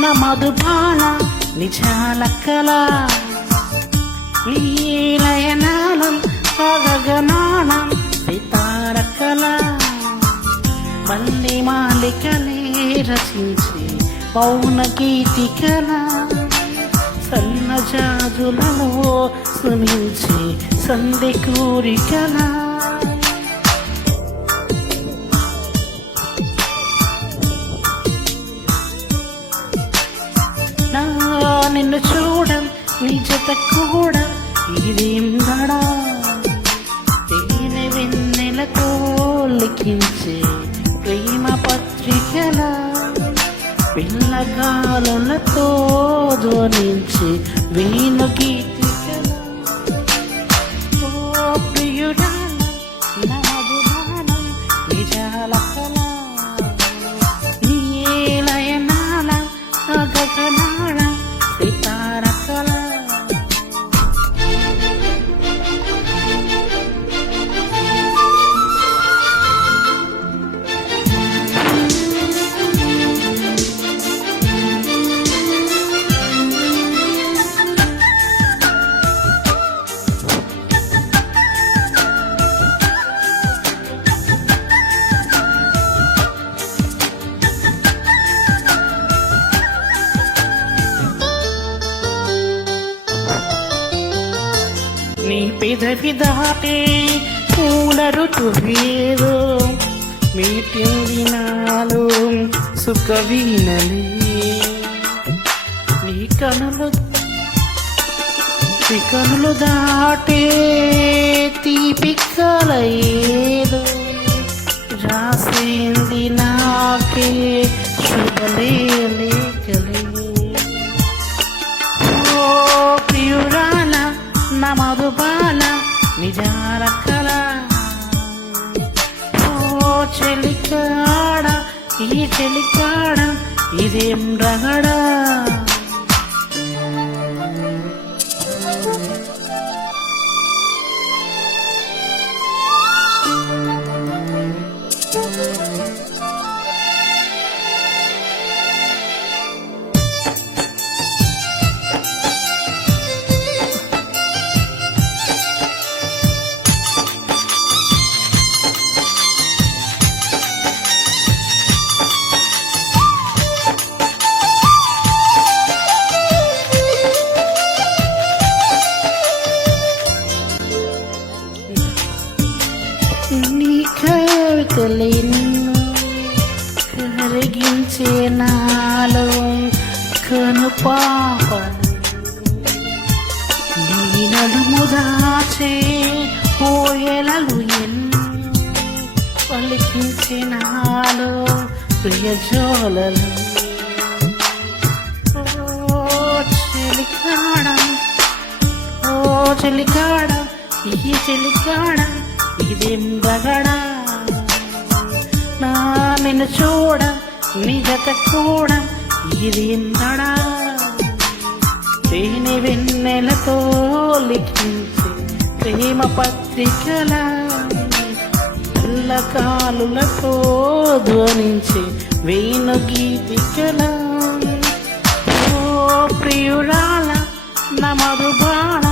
నా మధుబాల నిజాల కళ నీ లయనాలం గగనానం సితార కళ మల్లి మాలికలే రచించి పౌన గీతికల సన్నజాజులలో సుమించి సంధి కోరికల నిన్ను చూడం నీ జత కూడా ఇదేం గడా తేనె వెన్నెలతో లిఖించే ప్రేమ పత్రికల పిల్లగాలులతో ధ్వనించి వీణు గీతికల ఓ ప్రియురాల నా మధురాల నిజాల కళ నీ లయనాల గగనాల సితార కళ నీ పెదవి దాటే పూల ఋతువేదో మీటింది నాలో సుఖవీనలే నీ కనులు దాటే తీపి కల ఏదో రాసేంది నాకే శుభలేలే కలే ఓ ప్రియురాల నా మధుబాల నిజాల కళ ఓ చెలికాడ ఈ చెలికాడ ఇదేం రగడా నీ కవితలే నిన్ను కరిగించే నాలో కను పాపను నీ నడుము దాచే కోయలలు ఎన్ను పలికించే నాలో ప్రియజోలలు ఓ చెలికాడ ఈ చెలికాడ ఇదేం రగడా నా నిన్ను చూడ నీ జత కూడా ఇదేం దడా తేనె వెన్నెలతో లిఖించే ప్రేమ పత్రికల పిల్లకాలులతో ధ్వనించే వేణు గీతికల ఓ ప్రియురాల నా మధుబాల